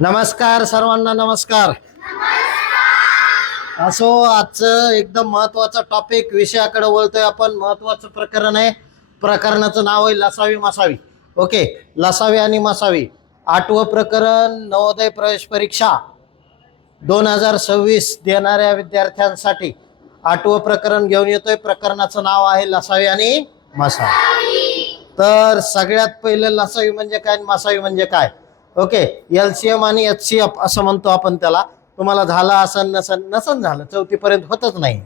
नमस्कार सर्वांना नमस्कार. असो आजचं एकदम महत्त्वाचा टॉपिक विषयाकडे वळतोय आपण. महत्वाचं प्रकरण आहे. प्रकरणाचं नाव आहे लसावी मसावी. ओके लसावी आणि मसावी. आठवं प्रकरण नवोदय प्रवेश परीक्षा. दोन हजार सव्वीस देणाऱ्या विद्यार्थ्यांसाठी आठवं प्रकरण घेऊन येतोय. प्रकरणाचं नाव आहे लसावी आणि मसावी. तर सगळ्यात पहिलं लसावी म्हणजे काय आणि मसावी म्हणजे काय? ओके एल सी एम आणि एच सी एफ असं म्हणतो आपण त्याला. तुम्हाला झालं असं नसन नसन झालं चौथीपर्यंत होतच नाही.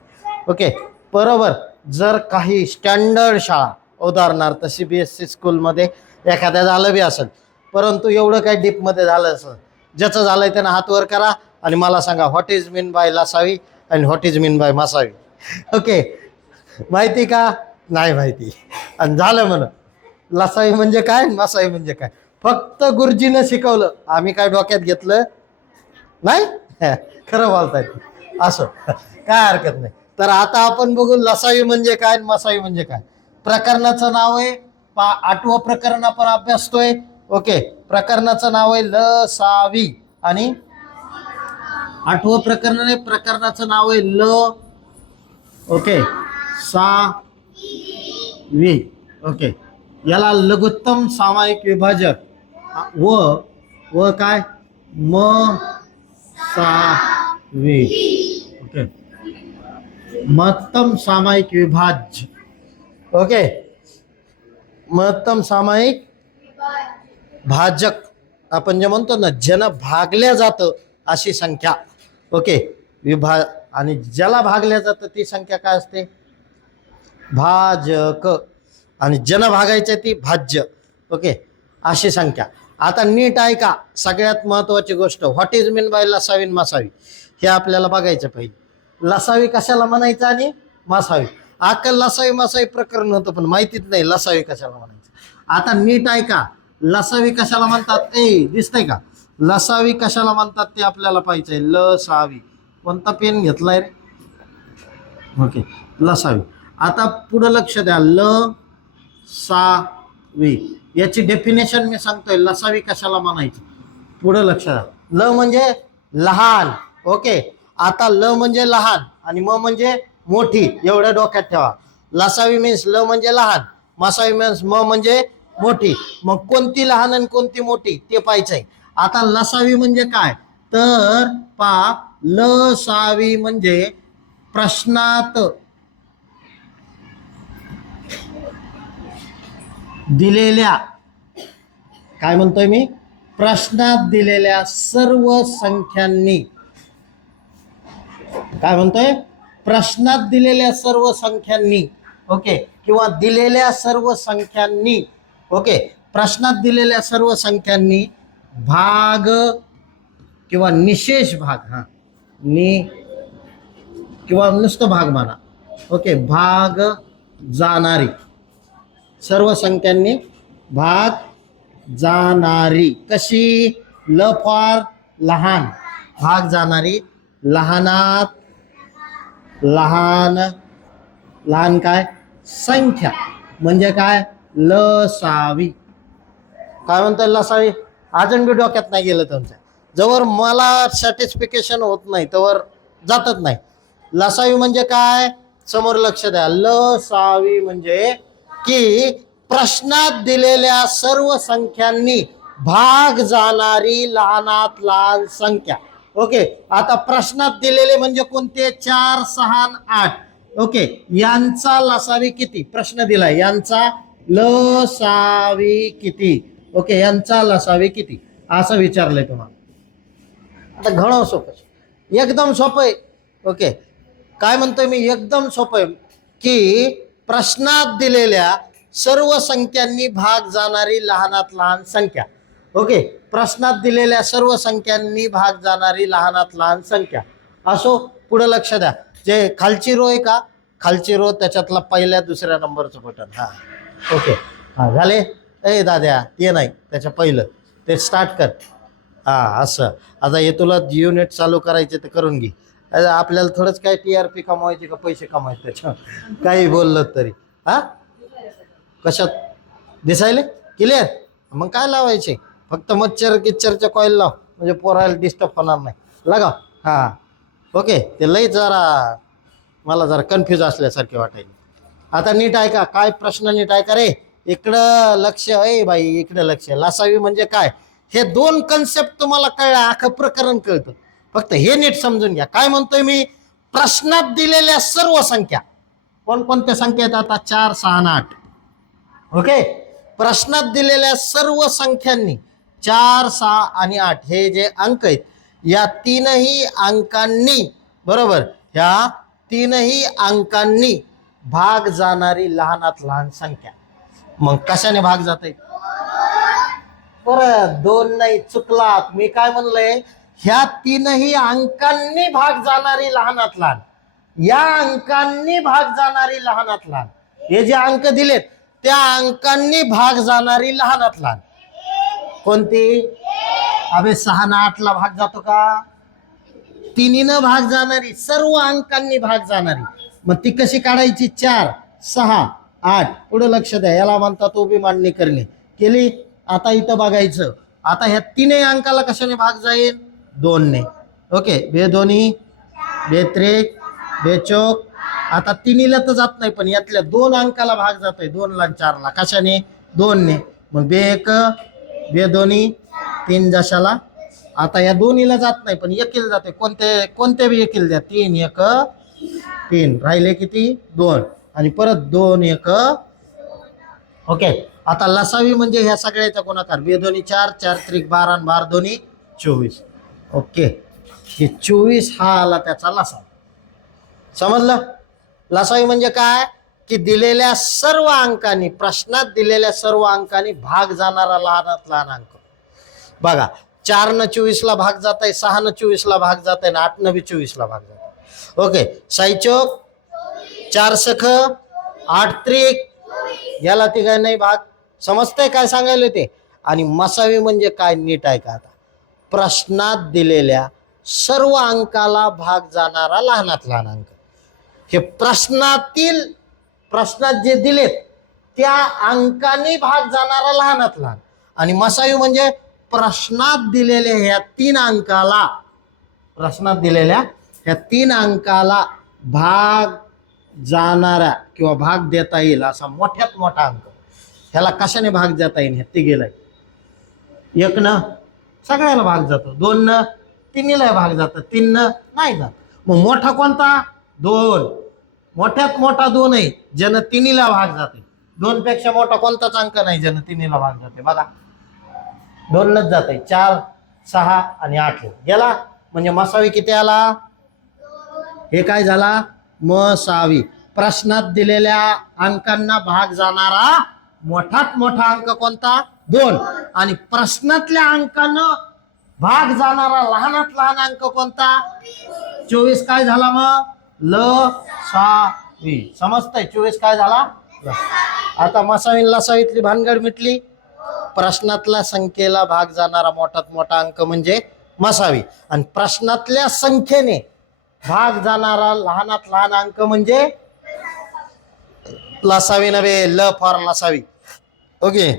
ओके बरोबर. जर काही स्टँडर्ड शाळा उदाहरणार्थ सी बी एस सी स्कूलमध्ये एखाद्या झालं बी असेल परंतु एवढं काही डीपमध्ये झालं असं ज्याचं झालंय त्यानं हातवर करा आणि मला सांगा व्हॉट इज मीन बाय लासावी आणि व्हॉट इज मीन बाय मासावी ओके माहिती का? नाही माहिती. आणि झालं म्हणून. लसावी म्हणजे काय? मासावी म्हणजे काय? फक्त गुरुजीनं शिकवलं. आम्ही काय डोक्यात घेतलं? नाही? खरं बोलताय. असं. काय हरकत नाही. तर आता आपण बघू लसावी म्हणजे काय मसावी म्हणजे काय? प्रकरणाचं नाव आहे पा आठवं प्रकरण आपण अभ्यासतोय. ओके. प्रकरणाचं नाव आहे लसावी. आणि आठवं प्रकरण आहे प्रकरणाचं नाव आहे ल. ओके. सा वी. ओके. याला लघुत्तम सामायिक विभाजक व व काय? म सा वी. ओके. महत्तम सामायिक विभाज्य. ओके. महत्तम सामायिक भाजक. आपण जे म्हणतो ना जन भागल्या जातं अशी संख्या. ओके. विभा आणि ज्याला भागल्या जातं ती संख्या काय असते? भाजक. आणि जन भागायचे ती भाज्य. ओके. अशी संख्या. आता नीट ऐका सगळ्यात महत्वाची गोष्ट व्हॉट इज मीन बाय लसावी मासावी हे आपल्याला बघायचं पाहिजे. लसावी कशाला म्हणायचं आणि मासावी अक्कल लसावी मासावी प्रकरण होतं पण माहितीच नाही लसावी कशाला म्हणायचं. आता नीट ऐका लसावी कशाला म्हणतात? ए दिसतंय का? लसावी कशाला म्हणतात ते आपल्याला पाहिजे लसावी कोणता पेन घेतलाय रे? ओके लसावी आता पुढं लक्ष द्या. ल सा वी. याची डेफिनेशन मी सांगतोय लसावी कशाला म्हणायची? पुढं लक्ष ल म्हणजे लहान ओके? आता ल म्हणजे लहान आणि म म्हणजे मोठी एवढ्या डोक्यात ठेवा. लसावी मीन्स ल म्हणजे लहान मसावी मीन्स म म्हणजे मोठी. मग कोणती लहान आणि कोणती मोठी ते पाहायचंय. आता लसावी म्हणजे काय? तर पा ल म्हणजे प्रश्नात दिलेल्या काय म्हणतोय मी? प्रश्नात दिलेल्या सर्व संख्यांनी. काय म्हणतोय? प्रश्नात दिलेल्या सर्व संख्यांनी. ओके? किंवा दिलेल्या सर्व संख्यांनी. ओके? प्रश्नात दिलेल्या सर्व संख्यांनी भाग किंवा निशेष भाग हा. नि किंवा नुसतं भाग म्हणा ओके? भाग जाणारी. सर्व संख्यांनी भाग जाणारी. कशी? ल फॉर लहान. भाग जाणारी. लहानात लहान. लहान काय? संख्या. म्हणजे काय? लसावी काय म्हणतो लसावी अजून बी डोक्यात नाही गेलं तुमच्या. जवळ मला सॅटिस्फिकेशन होत नाही तवर जातच नाही. लसावी म्हणजे काय? समोर लक्ष द्या. लसावी म्हणजे की प्रश्नात दिलेल्या सर्व संख्यांनी भाग जाणारी लहानात लहान संख्या. ओके आता प्रश्नात दिलेले म्हणजे कोणते? चार सहा आठ. ओके यांचा लसावी किती? प्रश्न दिलाय. यांचा लसावी किती? ओके यांचा लसावी किती? असं विचारलंय तुम्हाला. आता घणं सोपं एकदम सोपं आहे. ओके काय म्हणतोय मी? एकदम सोपं आहे की प्रश्नात दिलेल्या सर्व संख्यांनी भाग जाणारी लहानात लहान संख्या. ओके? प्रश्नात दिलेल्या सर्व संख्यांनी भाग जाणारी लहानात लहान संख्या. असो पुढे लक्ष द्या. जे खालची रो आहे का? खालची रो त्याच्यातला पहिल्या दुसऱ्या नंबरचं बटन हा. ओके. हा झाले? ए दाद्या ते नाही. त्याच्या पहिलं. ते स्टार्ट कर. हा असं. आता हे तुला युनिट चालू करायचे ते करून घे. आपल्याला थोडंच काय टी आर पी कमवायचे का पैसे कमवायचे त्याच्यावर? काही बोललं तरी. हा? कशात? दिसायले? क्लिअर मग काय लावायचे? फक्त मच्छर किच्चरच्या कॉईल लाव. म्हणजे पोरायला डिस्टर्ब होणार नाही. लगा हा. ओके. ते लई जरा मला जरा कन्फ्यूज असल्यासारखे वाटायले. आता नीट ऐका. काय प्रश्न नीट ऐका रे. इकडं लक्ष आहे बाई इकडं लक्ष. लासावी म्हणजे काय? हे दोन कन्सेप्ट तुम्हाला कळलं अख्खं प्रकरण कळतं. फक्त हे नीट समजून घ्या. काय म्हणतोय मी? प्रश्नात दिलेल्या सर्व संख्या. कोणकोणत्या संख्या आहेत आता? चार सहा आठ. ओके? प्रश्नात दिलेल्या सर्व संख्यांनी चार सहा आणि आठ हे जे अंक आहेत या तीनही अंकांनी बरोबर? ह्या तीनही अंकांनी भाग जाणारी लहानात लहान संख्या. मग कशाने भाग जाते परत दोन नाही चुकलात. मी काय म्हणलंय? ह्या तीनही अंकांनी भाग जाणारी लहानात लहान या अंकांनी भाग जाणारी लहानात लहान हे जे अंक दिलेत त्या अंकांनी भाग जाणारी लहानात लहान कोणती? अभे सहा ना आठला भाग जातो का? तिन्हीनं भाग जाणारी सर्व अंकांनी भाग जाणारी. मग ती कशी काढायची? चार सहा आठ. पुढे लक्ष द्या याला म्हणतात उभी मांडणी करणे. केली? आता इथं बघायचं. आता ह्या तीनही अंकाला कशाने भाग जाईल? दोनने. ओके बे दोन्ही बेत्रिक बेचोक आता तिन्हीला तर जात नाही पण यातल्या दोन अंकाला भाग जातोय दोनला आणि चारला. कशाने? दोनने. मग बे एक बे दोन्ही तीन जशाला. आता या दोन्हीला जात नाही पण एकीला जाते कोणते कोणते बी एकीला द्या. तीन एक तीन. राहिले किती? दोन. आणि परत दोन एक. ओके. आता लसावी म्हणजे ह्या सगळ्याचा गुणाकार. बे दोन्ही चार चार त्रिक बारा आणि दोन्ही चोवीस. ओके. की चोवीस हा आला त्याचा लसावा समजलं? लसावी म्हणजे काय? की दिलेल्या सर्व अंकांनी प्रश्नात दिलेल्या सर्व अंकांनी भाग जाणारा लहानात लहान अंक. बघा चार न चोवीसला भाग जात आहे सहा न चोवीसला भाग जात आहे आठ न बी चोवीसला भाग जात ओके साईचोक चार सख आठ त्रिक याला ती नाही भाग. समजतंय काय सांगायला ते? आणि मसावी म्हणजे काय? नीट आहे का आता. प्रश्नात दिलेल्या सर्व अंकाला भाग जाणारा लहानात लहान अंक. हे प्रश्नातील प्रश्नात जे दिलेत त्या अंकाने भाग जाणारा लहानात लहान. आणि मसायू म्हणजे प्रश्नात दिलेल्या ह्या तीन अंकाला प्रश्नात दिलेल्या ह्या तीन अंकाला भाग जाणारा किंवा भाग देता येईल असा मोठ्यात मोठा अंक. ह्याला कशाने भाग देता येईल? हे ते गेलाय एक ना सगळ्याला भाग जातो. दोन न तिन्हीला भाग जातो. तीन न नाही जात. मग मोठा कोणता? दोन. मोठ्यात मोठा दोन आहे जन तिन्हीला भाग जाते. दोन पेक्षा मोठा कोणताच अंक नाही जन तिन्हीला भाग जाते. बघा. दोनच जाते. आहे चार सहा आणि आठ. गेला? म्हणजे मसावी किती आला? हे काय झाला? मसावी. प्रश्नात दिलेल्या अंकांना भाग जाणारा मोठात मोठा अंक कोणता? दोन. आणि प्रश्नातल्या अंकानं भाग जाणारा लहानात लहान अंक कोणता? चोवीस काय झाला मग ल सा वी. समजतंय? चोवीस काय झाला? आता मसावी लसावीतली भानगड मिटली. प्रश्नातल्या संख्येला भाग जाणारा मोठात मोठा अंक म्हणजे मसावी. आणि प्रश्नातल्या संख्येने भाग जाणारा लहानात लहान अंक म्हणजे लसावी नव्हे ल फॉर लसावी. ओके?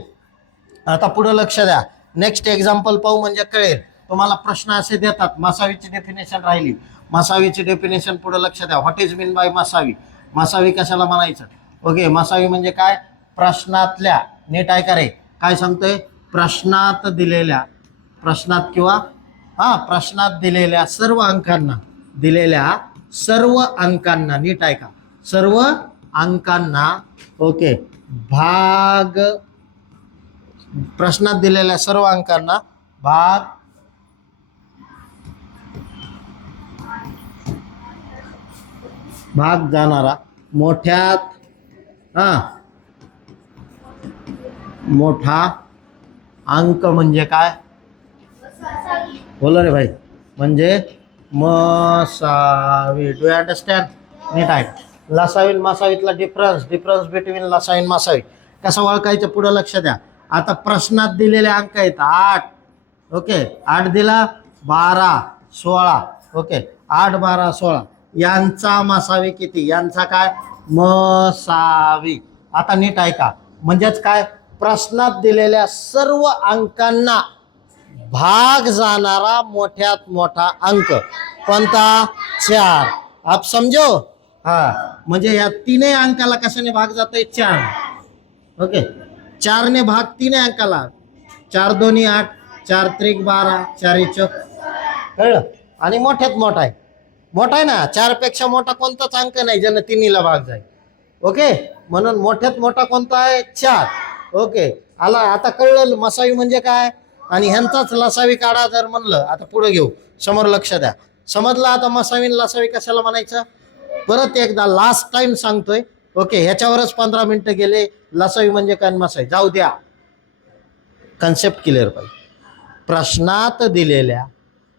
आता पुढे लक्ष द्या. नेक्स्ट एक्झाम्पल पाहू म्हणजे कळेल. तुम्हाला प्रश्न असे देतात मसावीची डेफिनेशन राहिली. मसावीची डेफिनेशन पुढे लक्ष द्या. व्हॉट इज मीन बाय मसावी? मसावी कशाला म्हणायचं? ओके मसावी म्हणजे काय? प्रश्नातल्या. नीट ऐका रे. काय सांगतोय? प्रश्नात दिलेल्या प्रश्नात किंवा हा प्रश्नात दिलेल्या सर्व अंकांना दिलेल्या सर्व अंकांना नीट ऐका. सर्व अंकांना ओके भाग प्रश्नात दिलेल्या सर्व अंकांना भाग भाग जाणारा मोठ्यात हा. मोठा अंक म्हणजे काय? बोला रे भाई. म्हणजे मसावी. डू अंडरस्टँड नीट आहे लसावी आणि मासावीतला डिफरन्स डिफरन्स बिटवीन लसावी मासावी. कसं ओळखायचं? पुढं लक्ष द्या. आता प्रश्नात दिलेले अंक आहेत आठ. ओके? आठ दिला बारा सोळा. ओके? आठ बारा सोळा. यांचा मसावी किती? यांचा काय? मसावी. आता नीट ऐका. म्हणजेच काय? प्रश्नात दिलेल्या सर्व अंकांना भाग जाणारा मोठ्यात मोठा अंक. कोणता? चार. आप समजो? हा. म्हणजे या तीनही अंकाला कशाने भाग जातोय? चार. ओके? चारने भाग तीन अंकाला. चार दोन्ही आठ चार त्रिक बारा चार चौक. कळलं? आणि मोठ्यात मोठा आहे. मोठा आहे ना? चारपेक्षा मोठा कोणताच अंक नाही ज्यानं तिन्हीला भाग जाईल. ओके? म्हणून मोठ्यात मोठा कोणता आहे? चार. ओके? आला आता कळलं मसावी म्हणजे काय? आणि ह्यांचाच लसावी काढा जर म्हणलं आता पुढे घेऊ. समोर लक्ष द्या. समजलं आता मसावी लसावी कशाला म्हणायचं? परत एकदा लास्ट टाइम सांगतोय. ओके? ह्याच्यावरच पंधरा मिनिटं गेले. लसावी म्हणजे काय मसावी. जाऊ द्या. कन्सेप्ट क्लिअर पाहिजे. प्रश्नात दिलेल्या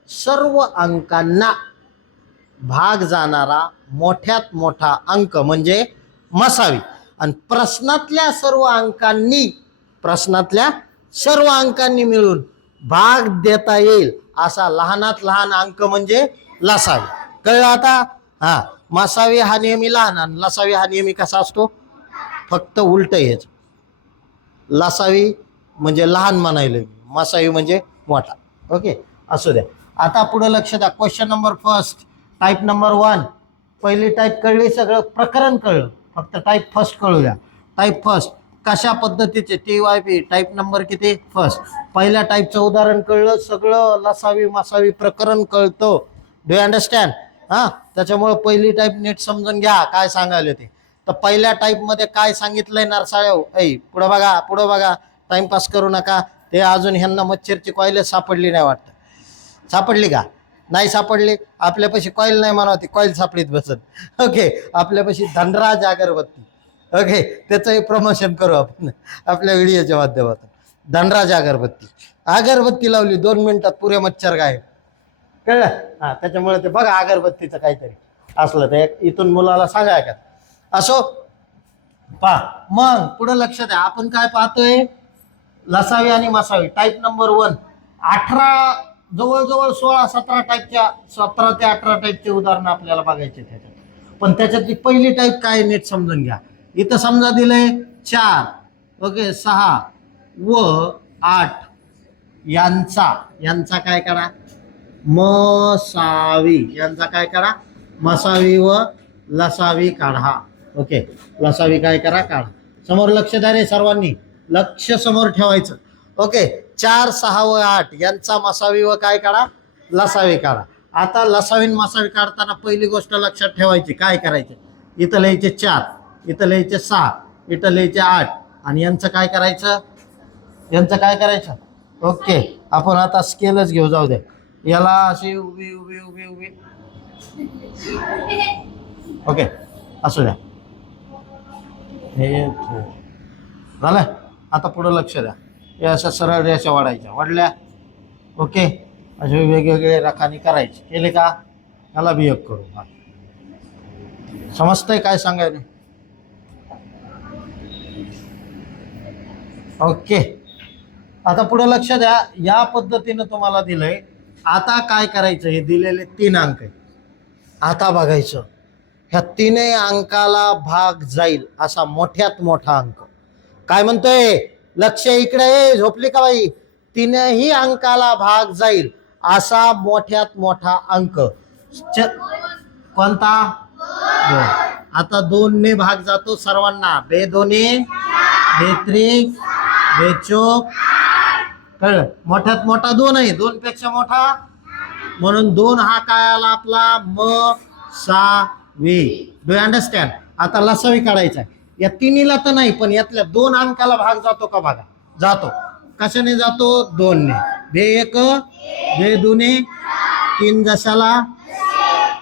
सर्व अंकांना भाग जाणारा मोठ्यात मोठा अंक म्हणजे मसावी. आणि प्रश्नातल्या सर्व अंकांनी प्रश्नातल्या सर्व अंकांनी मिळून भाग देता येईल असा लहानात लहान अंक म्हणजे लसावी. कळलं आता? हा. मसावी हा नेहमी लहान आणि लसावी हा नेहमी कसा असतो? फक्त उलट हेच. लसावी म्हणजे लहान म्हणायला मसावी म्हणजे मोठा. ओके? असू द्या. आता पुढे लक्ष द्या. Question number first type number one पहिली टाईप कळली सगळं प्रकरण कळलं. फक्त टाईप फर्स्ट कळू द्या टाईप फर्स्ट कशा पद्धतीचे? T Y P type number किती? फर्स्ट पहिल्या टाईपचं उदाहरण कळलं सगळं लसावी मसावी प्रकरण कळतं. डू अंडरस्टँड हां? त्याच्यामुळं पहिली टाईप नीट समजून घ्या. काय सांगायला ते? तर पहिल्या टाईपमध्ये काय सांगितलंय नरसाळ्याव? ऐ पुढं बघा पुढं बघा. टाइमपास करू नका. ते अजून ह्यांना मच्छरची कॉईल सापडली नाही वाटतं. सापडली का? नाही सापडली? आपल्यापाशी कॉईल नाही म्हणा ती कॉईल सापडीत बसत. ओके आपल्यापाशी धनराज अगरबत्ती. ओके त्याचंही प्रमोशन करू आपण आपल्या व्हिडिओच्या माध्यमातून. धनराज अगरबत्ती. अगरबत्ती लावली दोन मिनिटात पुरे मच्छर गायब. कळलं? हा त्याच्यामुळे ते बघा अगरबत्तीचं काहीतरी. असलं ते इथून मुलाला सांगा का असो. पा मग पुढे लक्ष द्या आपण काय पाहतोय? लसावी आणि मसावी. टाईप नंबर वन अठरा जवळजवळ सोळा सतरा टाईपच्या सतरा ते अठरा टाईपचे उदाहरणं आपल्याला बघायचे त्याच्यात पण त्याच्यातली पहिली टाईप काय नीट समजून घ्या. इथं समजा दिलंय चार ओके सहा व आठ. यांचा यांचा काय करा मसावी. यांचा काय करा मसावी व लसावी काढा. ओके. लसावी काय करा काढा. समोर लक्ष द्या रे सर्वांनी. लक्ष समोर ठेवायचं. ओके. चार सहा व आठ. यांचा मसावी व काय काढा? लसावी काढा. आता लसावी मसावी काढताना पहिली गोष्ट लक्षात ठेवायची. काय करायचे? इथं लिहायचे चार इथं लिहायचे सहा इथं लिहायचे आठ. आणि यांचं काय करायचं? यांचं काय करायचं? ओके. आपण आता स्केलच घेऊ जाऊ द्या याला अशी उभी उभी उभी उभी. ओके. असू द्या. हे ठेव. झालं? आता पुढं लक्ष द्या. हे असं सरळ रेषा वाढायच्या. वाढल्या? ओके? असे वेगवेगळे रखानी करायचे. केले का? याला बी एक करू हा. समजतंय काय सांगायला ओके. आता पुढे लक्ष द्या. या पद्धतीनं तुम्हाला दिलंय. आता काय करायचं? हे दिलेले तीन अंक आहे आता बघायचं. ह्या तीनही अंकाला भाग जाईल असा मोठ्यात मोठा अंक. काय म्हणतोय? लक्ष इकडे झोपली का बाई? तीनही अंकाला भाग जाईल असा मोठ्यात मोठा अंक. च- कोणता? आता दोन ने भाग जातो सर्वांना. बे दोन्ही बेत्रिक बेचोक कळलं? मोठ्यात मोठा दोन आहे. दोन पेक्षा मोठा? म्हणून दोन हा काय आला आपला? म सा वे. डू अंडरस्टँड आता लसावी काढायचा आहे. या तिन्हीला तर नाही पण यातल्या दोन अंकाला भाग जातो का बघा? जातो. कशाने जातो? दोनने. बे एक बे दुने तीन जशाला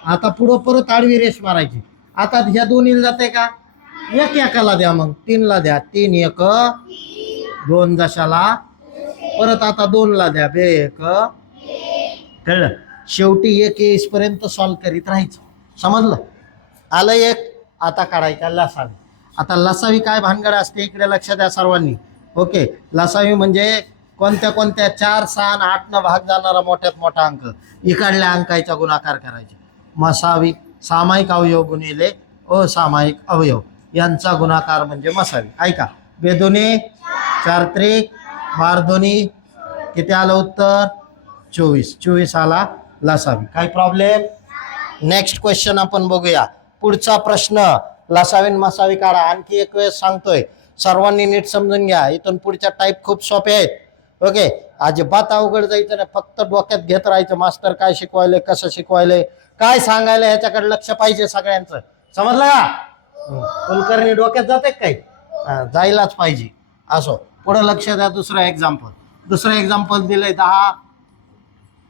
आता पुढं परत आडवी रेष मारायची. आता ह्या दोन्हीला जाते का? एक एकाला द्या मग. तीनला द्या. तीन एक दोन जशाला परत आता दोनला द्या. बे एक. कळलं? शेवटी एक येईसपर्यंत सॉल्व करीत राहायचं. समजलं? आलं एक आता काढायचा लसावी. आता लसावी काय भानगड असते इकडे लक्ष द्या सर्वांनी. ओके लसावी म्हणजे कोणत्या कोणत्या चार सहा आठ न भाग जाणारा मोठ्यात मोठा अंक. इकडल्या अंकाचा गुणाकार करायचे. मसावी सामायिक अवयव गुणिले असामायिक अवयव. यांचा गुणाकार म्हणजे मसावी. ऐका. बेदोनी चार त्रिक बार दोन्ही किती आलं उत्तर? चोवीस. चोवीस आला लसावी. काही प्रॉब्लेम नेक्स्ट क्वेश्चन आपण बघूया. पुढचा प्रश्न लसावीन मसावी काढा आणखी एक वेळेस सांगतोय. सर्वांनी नीट समजून घ्या. इथून पुढच्या टाईप खूप सोपे आहेत. ओके अजिबात अवघड जायचं नाही. फक्त डोक्यात घेत राहायचं. मास्टर काय शिकवायले कसं शिकवायले काय सांगायला ह्याच्याकडे लक्ष पाहिजे सगळ्यांचं. समजलं का? कुलकर्णी डोक्यात जाते काही? जायलाच पाहिजे. असो. पुढे लक्ष द्या. दुसरं एक्झाम्पल दुसरं एक्झाम्पल दिलंय दहा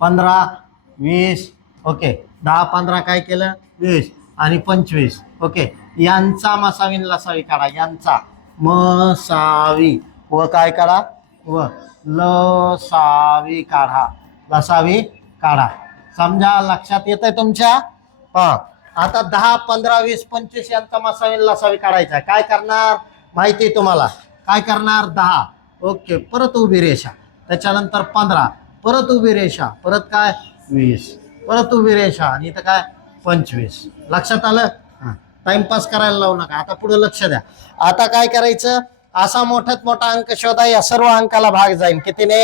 पंधरा वीस. ओके दहा पंधरा काय केलं? वीस. आणि पंचवीस. ओके. यांचा मसावी लसावी काढा. यांचा. मसावी. व काय काढा? व लसावी काढा. लसावी काढा. समजा लक्षात येत आहे तुमच्या? हा. आता दहा पंधरा वीस पंचवीस यांचा मसावी लसावी काढायचा आहे. काय करणार? माहिती आहे तुम्हाला. काय करणार? दहा. ओके. परत उभी रेषा. त्याच्यानंतर पंधरा. परत उभी रेषा. परत काय? वीस. परत उभी रेषा. आणि इथं काय? पंचवीस. लक्षात आलं? टाइमपास करायला लावू नका. आता पुढे लक्ष द्या. आता काय करायचं? असा मोठ्यात मोठा अंक शोधा या सर्व अंकाला भाग जाईल कितीने?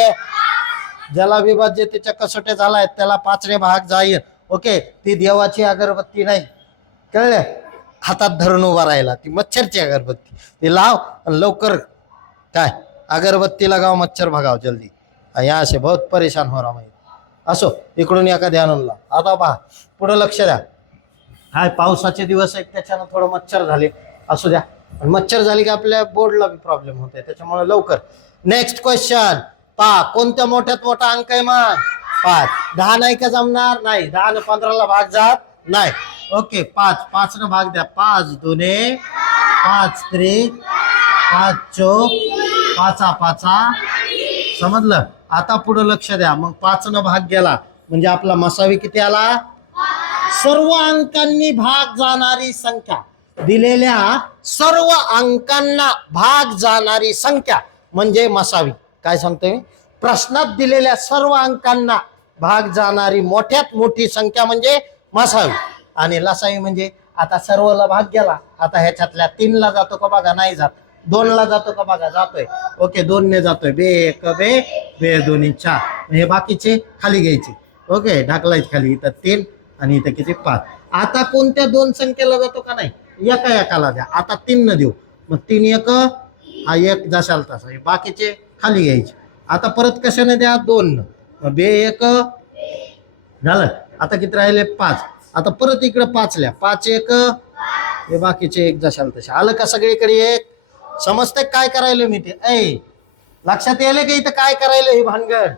ज्याला विभाज्यतेच्या कसोट्या झालाय त्याला पाचने भाग जाईल. ओके? ती देवाची अगरबत्ती नाही. कळलं? हातात धरून उभा राहिला. ती मच्छरची अगरबत्ती. ती लाव लवकर. काय? अगरबत्ती लगाव मच्छर भगाव जल्दी. या असे बहुत परेशान हो रहा असो इकडून एका ध्यानून लाव. आता पहा. पुढं लक्ष द्या. हाय पावसाचे दिवस आहेत त्याच्यानं थोडं मच्छर झाले. असू द्या. पण मच्छर झाले की आपल्या बोर्डला बी प्रॉब्लेम होते त्याच्यामुळे लवकर. नेक्स्ट क्वेश्चन पा कोणत्या मोठ्यात मोठा अंक आहे मग पाच. दहा नाही का जमणार? नाही. दहा न पंधराला भाग जात नाही. ओके पाच. पाच न भाग द्या. पाच दोने पाच त्रे पाच चोक पाचा पाचा. समजलं? आता पुढं लक्ष द्या. मग पाच न भाग गेला. म्हणजे आपला मसावी किती आला? सर्व अंकांनी भाग जाणारी संख्या. दिलेल्या सर्व अंकांना भाग जाणारी संख्या म्हणजे मसावी. काय सांगतोय? मी? प्रश्नात दिलेल्या सर्व अंकांना भाग जाणारी मोठ्यात मोठी संख्या म्हणजे मसावी. आणि लसावी म्हणजे आता सर्वला भाग गेला. आता ह्याच्यातल्या तीनला जातो का बघा? नाही जात. दोनला जातो का बघा? जातोय. ओके दोनने जातोय. बे एक बे बे दोन्ही चार. हे बाकीचे खाली घ्यायचे. ओके ढकलायचे खाली. इथं तीन आणि इथे किती? पाच. आता कोणत्या दोन संख्येला जातो का नाही? एका एकाला द्या. आता तीन न देऊ. मग तीन एक हा एक जशाल तसा. हे बाकीचे खाली घ्यायचे. आता परत कशाने द्या? दोन बे एक झालं? आता किती राहिले? पाच. आता परत इकडे पाचल्या पाच एक हे बाकीचे एक जशाल तसे. आलं का सगळीकडे एक? समजते काय करायला मी ते? ऐ लक्षात येईल का इथं काय करायला ही भानगड?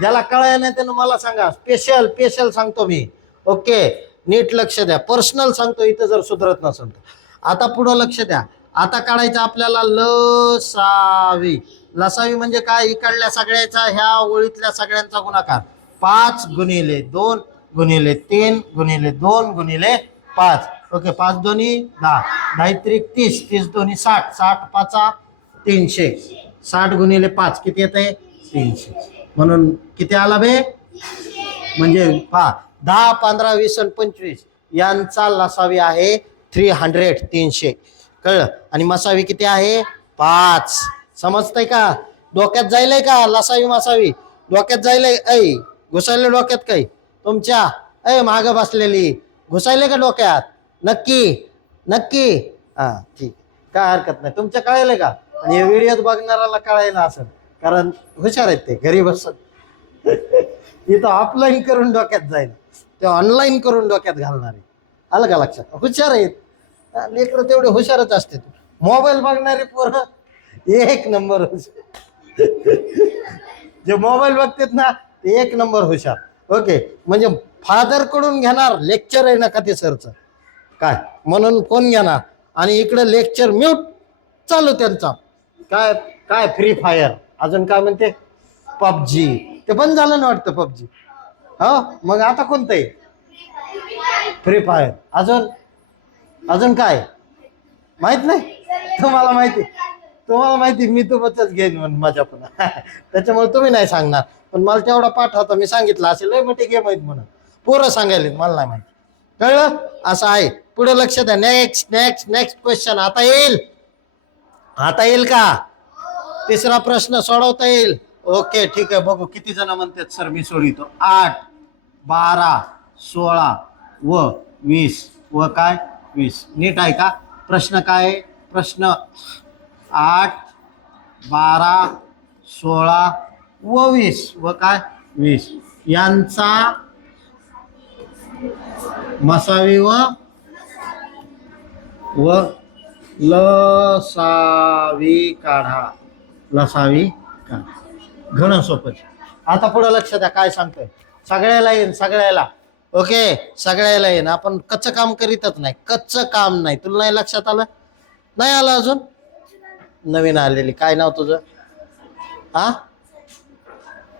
ज्याला कळायला नाही त्यानं मला सांगा. स्पेशल स्पेशल सांगतो मी. ओके नीट लक्ष द्या. पर्सनल सांगतो इथं जर सुधरत नसेल तर. आता पुढं लक्ष द्या. आता काढायचं आपल्याला लसावी. लसावी म्हणजे काय? इकडल्या सगळ्याचा ह्या ओळीतल्या सगळ्यांचा गुणाकार. पाच गुणिले दोन गुणिले तीन गुणिले दोन गुणिले पाच. ओके पाच दोन्ही दहा. दहा त्रिक तीस. तीस दोन्ही साठ. साठ पाचा तीनशे. साठ गुणिले पाच. किती येत आहे तीनशे. म्हणून किती आला बे? म्हणजे पहा दहा पंधरा वीस आणि पंचवीस यांचा लसावी आहे थ्री हंड्रेड तीनशे. कळलं? आणि मसावी किती आहे? पाच. समजतंय का? डोक्यात जाईल का लसावी मसावी? डोक्यात जाईल ऐ घुसायले डोक्यात काही? तुमच्या? ऐ माग बसलेली. घुसायले का डोक्यात? नक्की नक्की. हा ठीक. काय हरकत नाही. तुमच्या कळायला का? आणि व्हिडिओत बघणाऱ्याला कळायला असेल. कारण हुशार आहेत ते घरी बसत इथं ऑफलाईन करून डोक्यात जाईल. ते ऑनलाईन करून डोक्यात घालणार आहे. आलं का लक्षात? हुशार आहेत. हा, लेकरं तेवढे हुशारच असते मोबाईल बघणारे पोरं एक नंबर हुशार. जे मोबाईल बघतात ना एक नंबर हुशार. ओके म्हणजे फादरकडून घेणार लेक्चर आहे ना का ते सरचं काय? म्हणून कोण घेणार. आणि इकडं लेक्चर म्यूट चालू त्यांचा. काय काय फ्री फायर अजून काय म्हणते? पबजी. ते बंद झालं ना वाटतं पबजी? हो मग आता कोणतं आहे? फ्री फायर अजून? अजून काय? माहीत नाही? तुम्हाला माहिती? तुम्हाला माहिती मी तुमचंच घेईन म्हणून माझ्या पण. त्याच्यामुळे तुम्ही नाही सांगणार. पण मला तेवढा पाठवता मी सांगितलं असेल लय मोठी गेम आहेत म्हणून. पोरं सांगायला मला नाही माहिती. कळलं? असं आहे. पुढे लक्ष द्या. नेक्स्ट नेक्स्ट नेक्स्ट क्वेश्चन आता येईल? आता येईल का? तिसरा प्रश्न सोडवता येईल? ओके ठीक आहे. बघू किती जण म्हणतात सर मी सोडितो आठ. बारा सोळा व वीस व काय? वीस. नीट आहे का? प्रश्न काय प्रश्न आठ बारा सोळा व वीस. व काय? वीस. यांचा मसावी व व लसावी काढा. लसावी काढा. घणं सोपं आता पुढं लक्ष द्या. काय सांगतोय? सगळ्याला येईन सगळ्याला. ओके सगळ्याला येईन. आपण कच्चं काम करीतच नाही. कच्चं काम नाही. तुला नाही लक्षात आलं? नाही आलं अजून? नवीन आलेली. काय नाव तुझं? हा?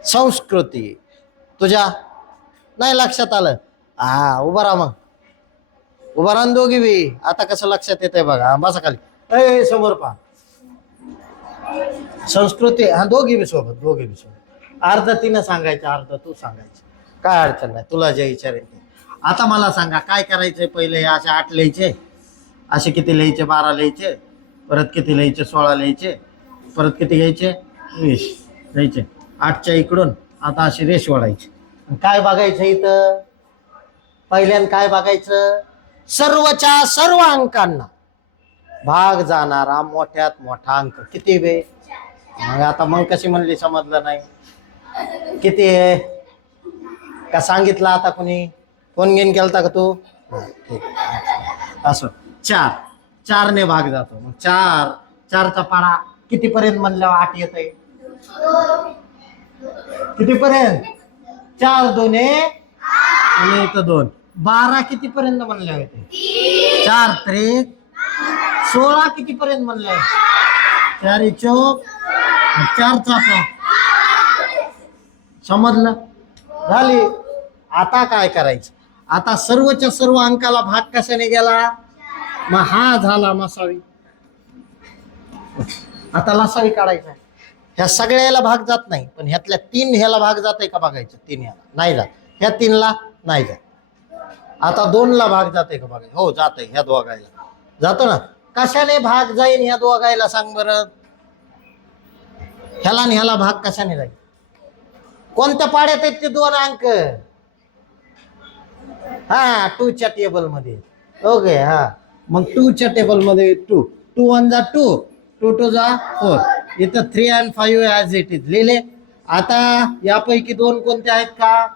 संस्कृती. तुझ्या? नाही लक्षात आलं. हा उभा राहा मग. उभा राहा दोघी बी. आता कसं लक्षात येत आहे बघा बसा खाली. ए समोर पहा. संस्कृती. हा दोघी बी सोबत दोघी बी सोबत. अर्ध तिनं सांगायचं अर्ध तू सांगायचं. काय अडचण नाही तुला जे विचारेल ते. आता मला सांगा काय करायचंय पहिले असे आठ लिहायचे? असे किती लिहायचे? बारा लिहायचे? परत किती लिहायचे? सोळा लिहायचे? परत किती घ्यायचे? वीस लिहायचे. आठच्या इकडून आता अशी रेष वाढायची. आणि काय बघायचं इथं? पहिल्यान काय बघायचं? सर्वच्या सर्व अंकांना भाग जाणारा मोठ्यात मोठा अंक. किती वे मग आता मग कशी म्हणली समजलं नाही. किती आहे? का सांगितलं आता कोणी? फोन घेऊन केलता का तू? हा, ठीक. आहे. असं. चार. चारने भाग जातो. मग चार. चारचा पाडा कितीपर्यंत म्हणल्यावर आठ येत आहे कितीपर्यंत? चार दोन आणि इथं दोन. बारा कितीपर्यंत म्हणल्या होते चार. त्रिक. सोळा कितीपर्यंत म्हणलं चार चौक. चार चापा समजलं? झाली. आता काय करायचं? आता सर्वच्या सर्व अंकाला भाग कशाने गेला? मग हा झाला मसावी. आता लसावी काढायचा ह्या सगळ्याला भाग जात नाही पण ह्यातल्या तीन ह्याला भाग जात का बघायचं? तीन ह्याला. नाही जात. ह्या तीनला नाही जात. आता दोनला भाग जाते का बघायचं? हो जाते ह्या दोघायला. जातो ना? कशाने भाग जाईन ह्या दोघायला सांग बरं? ह्याला आणि ह्याला भाग कशाने जाईल कोणत्या पाड्यात आहेत ते दोन अंक? हा टूच्या टेबलमध्ये. ओके हा. मग टूच्या टेबलमध्ये टू टू वन जा टू टू टू जा फोर इथं three and five as it is लिहिले. आता यापैकी दोन कोणते आहेत का?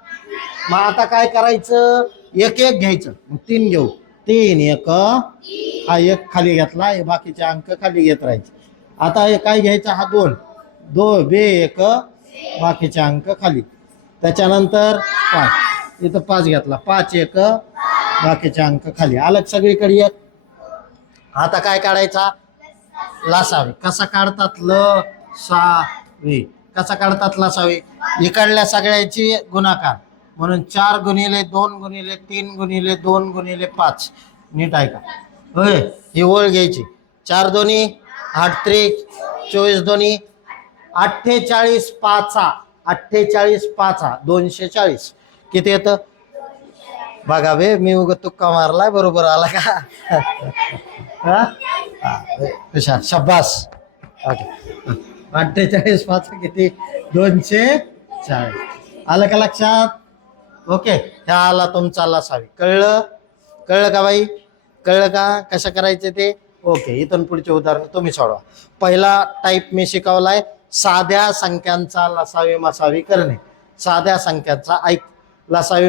मग आता काय करायचं? एक एक घ्यायचं. मग तीन घेऊ. तीन एक. हा एक खाली घेतला. हे बाकीचे अंक खाली घेत राहायचे. आता हे काय घ्यायचं? हा दोन. दो बे एक. बाकीचे अंक खाली. त्याच्यानंतर पाच. इथं पाच घेतला. पाच एक बाकीचे अंक खाली. आलं सगळीकडे एक. आता काय काढायचा? लासावी. कसा काढतात? ल सा वी कसा काढतात? लासावे? इकडल्या सगळ्याची गुणाकार. म्हणून चार गुणिले दोन गुणिले तीन गुणिले दोन गुणिले पाच. नीट आहे का होय? ही ओळ घ्यायची. चार दोन्ही आठ त्रिक चोवीस दोन्ही अठ्ठेचाळीस पाचा. अठ्ठेचाळीस पाचा. दोनशे चाळीस. किती येतं? बघा बे मी उग तुक्का मारलाय बरोबर आला का? हा? शब्बास ओके अठ्ठेचाळीस पाच किती? दोनशे चाळीस. आलं का लक्षात? ओके ह्या आला तुमचा लसावी. कळलं? कळलं का बाई? कळलं का? कसं करायचं ते? ओके इथून पुढचे उदाहरण तुम्ही सोडवा. पहिला टाईप मी शिकवलाय साध्या संख्यांचा लसावी मसावी करणे. साध्या संख्यांचा ऐक लसावी